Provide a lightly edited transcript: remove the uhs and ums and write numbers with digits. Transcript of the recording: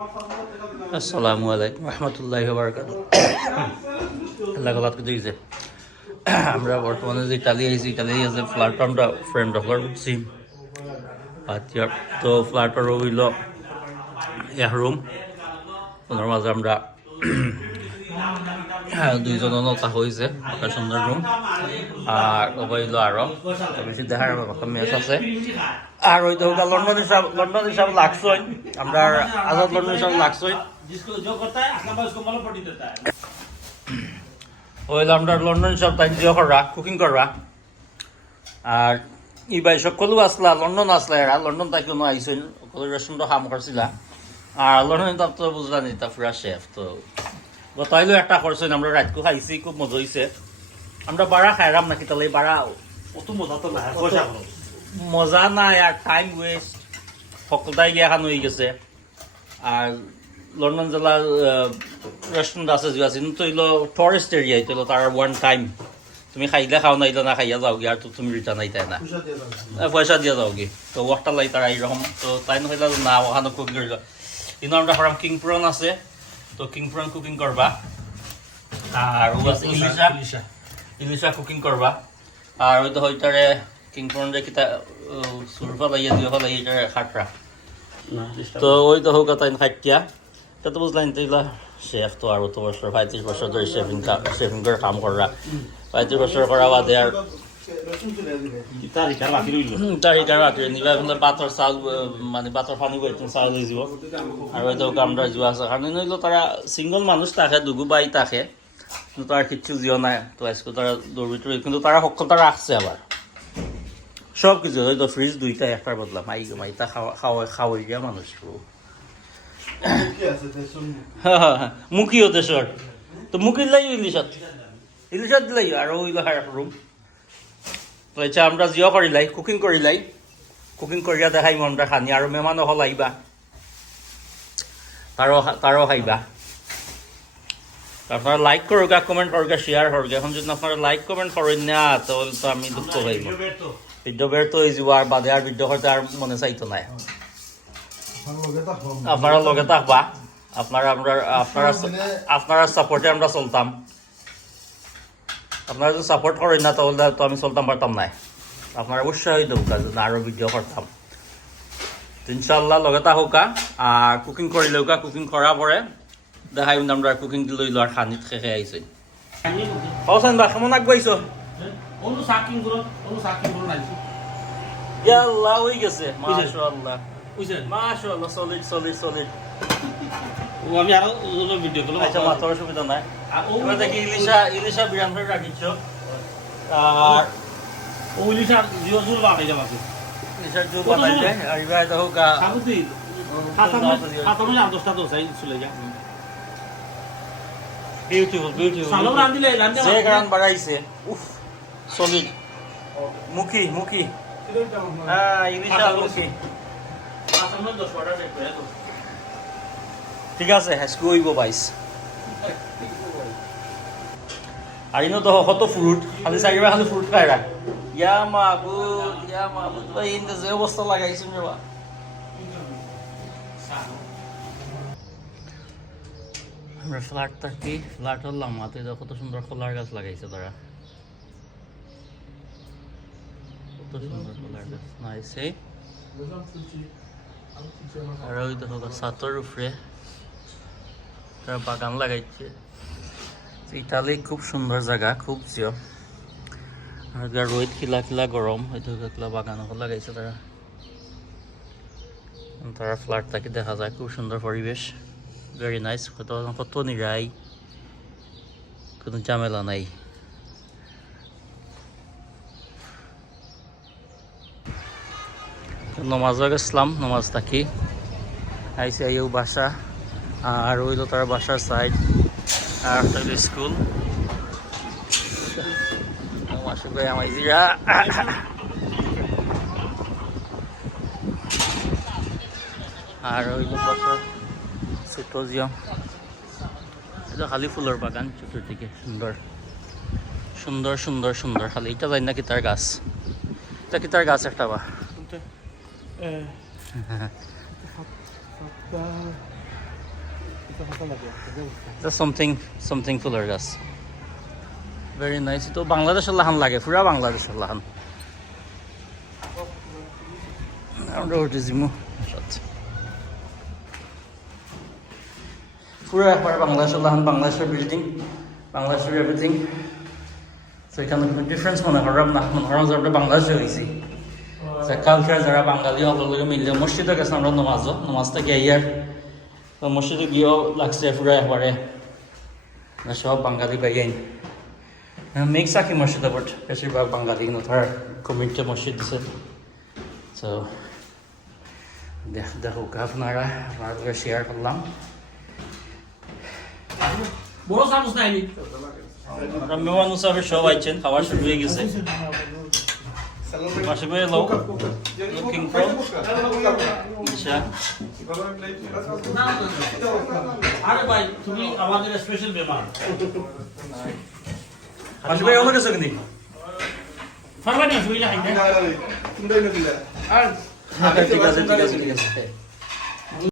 আসসালামু আলাইকুম রহমতুল্লাহি ওয়া বারাকাতুহু। আল্লাহ গলাত করে দিয়েছে। আমরা বর্তমানে যে ইতালি আইছি, ইতালি আছে ফ্ল্যাট আমরা ফ্রেন্ড অফার করছি আচ্ছা। তো ফ্ল্যাটের হইল এক রুম, ওনার মাঝে আমরা দুইজন নতা হয়েছে, একটা সুন্দর রুম। আর হইল আরো বেশি দেখার একটা মেস আছে। আর ওই তো লন্ডন হিসাব লাগছই, আমরা আজাদ লন্ডন হিসাব লাগছই। হইলে আমরা লন্ডন হিসাব তাই জিও করবা, কুকিং করবা। আর ই ভাই সকলো আসলা লন্ডন আসলা, এরা লন্ডন তাই কোনো আইসইন সকলো রেস্টুরেন্ট কাম করছিলা। আর লন্ডন তার তো বুঝলা নি, তা পুরা শেফ তো গতাইলেও একটা করছেন। আমরা রাতকু খাইছি, খুব মজা হয়েছে। আমরা বাড়া খাইরাম নাকি তাহলে বাড়া অত মজা তো না, মজা নাই আর টাইম ওয়েস্ট সকলটাই গিয়ে এখন হয়ে গেছে। আর লন্ডন জেলার রেস্টুরেন্ট আছে যে আছে তো এলো টুরিস্ট এরিয়া, তো তার ওয়ান টাইম তুমি খাইলে খাও নাইলে না খাইয়া যাও গিয়ে, আর তো তুমি রিটার্ন আইতাই না, পয়সা দিয়ে যাও গিয়ে। তো ওয়াকটা লাই তারা এইরকম, তো তাই নহলে না ওখানে কুকিং করিল। কিন্তু আমরা করাম কিং প্রন আছে, তো কিং প্রন কুকিং করবা। আর ও আছে ইলিশা কুকিং করবা। আর ওই তো হইতারে কিং প্রন রে কিতা সুরফা লাইয়া দিও লাইয়া এটারে খাটরা। তো ওই তো হোক তাই খাইটিয়া তা তো বুঝলাম তাইলা শেফ তো আর 35 বছর ধরে শেফিং করে কাম করা। 35 বছর করা বাদে আর তারিখার বাকি নিবা পাথর চাউল মানে পাথর ফানি করে তুমি চাউল লৈ যাব। আর হয়তো আমরা যোৱা আছে কারণ নইলো তারা সিঙ্গল মানুষ থাকে, দুগু বাই থাকে, কিন্তু তার কিচ্ছু জিও নাই। তো আজকে তারা দৌড়িত কিন্তু তারা সকল তারা আসছে আবার সব কিছু হয়তো ফ্রিজ দুইটা একটার বদলা মাইতা খাওয়াই গিয়া মানুষ মুখিও দেশর। তো মুখির লাই ইলিশত দিলাই আর ওই রুম। তো এটা আমরা জিও করিলাই কুকিং করিয়া দেখাই আমরা খানি। আর মেহমানও হল আইবা, তারও খাইবা। আপনারা লাইক করুকা, কমেন্ট করুকা, শেয়ার করুকা। এখন যদি আপনারা লাইক কমেন্ট করেন না তাহলে তো আমি দুঃখ পাইব। ভিডিও বের তো হয়ে যাব আর বাদে আর ভিডিও করতে আর মনে চাইতো নাই। আপনারা লগে থাকবা, আপনারা সাপোর্টে আমরা চলতাম। আপনারা যদি সাপোর্ট করেন না তাহলে তো আমি চলতাম পারতাম নাই। আপনারা উৎসাহিত হোকা যে আরো ভিডিও করতাম। ইনশাল্লাহ লগে থাকা। আর কুকিং করিলেওকা, কুকিং করার পরে দেখাই আমরা কুকিং লই আর খানিত খেয়ে আইছি। হসান বা কেমন আগবাইছো? ইয়াল্লাহ হয়ে গেছে মাশাআল্লাহ, মাশাআল্লাহ, সলিড। আমি আরো ভিডিও করলাম। আচ্ছা, মাত্র অসুবিধা নাই। এবার দেখি ইলিশা বিরান করে রাখিছ। আর ইলিশার জিও জুল বানাই যাবে, ইলিশার জুল বানাইলে আর এবার দেখো গা দশটা তো চাই চলে যা। বিউটিফুল যে গান বাড়াইছে। উফ, সলিড মুখি ইলিশা মুখি। ঠিক আছে, হাসকি হইব বাইস। আর ইনো তো কত ফ্রুট, খালি চারিবা খালি ফ্রুট খাই রাখ। ইয়া মাহবুদ ভাই ইনতে যে অবস্থা লাগাইছেন রে বা। আমরা ফ্ল্যাট থাকি, ফ্ল্যাট হলাম মাতে কত সুন্দর কলার গাছ লাগাইছে তারা, কত সুন্দর কলার গাছ নাইছে। আর ওই দেখো ছাতর উপরে তারা বাগান লাগাইছে। ইতালি খুব সুন্দর জায়গা, খুব জিও। আর রোদ খিলা গরম হয়তো বাগান লাগাইছে তারা ফ্ল্যাট থাকি দেখা যায় খুব সুন্দর পরিবেশ, ভেরি নাইস। কত নিরাই, কোনো ঝামেলা নাই। নমাজও গেছিলাম, নমাজ থাকি আইসি আইও বাসা। আর ওইলো তার বাসার সাইড, আর একটা হইলো স্কুল। মাসুক ভাই আমাইজিরা আর ওইলো বাসার সিটোজিয়াম। এটা খালি ফুলের বাগান চতুর্দিকে, সুন্দর খালি। এটা যাই না কি তার গাছ, এটা কি তার গাছ একটা বা That's something ফুলের গাছ ভেরি নাইস তো বাংলাদেশের লাহান লাগে পুরা বাংলাদেশের লাহান আমরা উঠেছিমু পুরা একবার বাংলাদেশের লাহান বাংলাদেশের বিল্ডিং বাংলাদেশের এভরিথিং তো এখানে কোনো ডিফারেন্স মনে করলাম না মনে করলাম যে আমরা বাংলাদেশে হয়েছি কালচার যারা বাঙালি সকলকে মিললে মসজিদে গেছে আমরা নমাজটা গিয়ে ইয়ার মসজিদে গিয়েও লাগছে পুরা একবারে সব বাঙালি বাইয়াইন মিক্স আঁকি মসজিদ বাট বেশিরভাগ বাঙালি নথার কমিউনিটি মসজিদ দিছে তো দেখো আপনারা আপনাদের শেয়ার করলাম বড় চামচ নাই নি মেহমান মুসাফির সব আইছেন খাবার শুরু হয়ে গেছে মাসিক ভাই লুকিং ফ্রম ইশা আরে ভাই তুমি আমাদের স্পেশাল মেহমান মাসিক ভাই অন্য কিছু কিনি ফারবানি সুবিধা হাইনা ঠিক আছে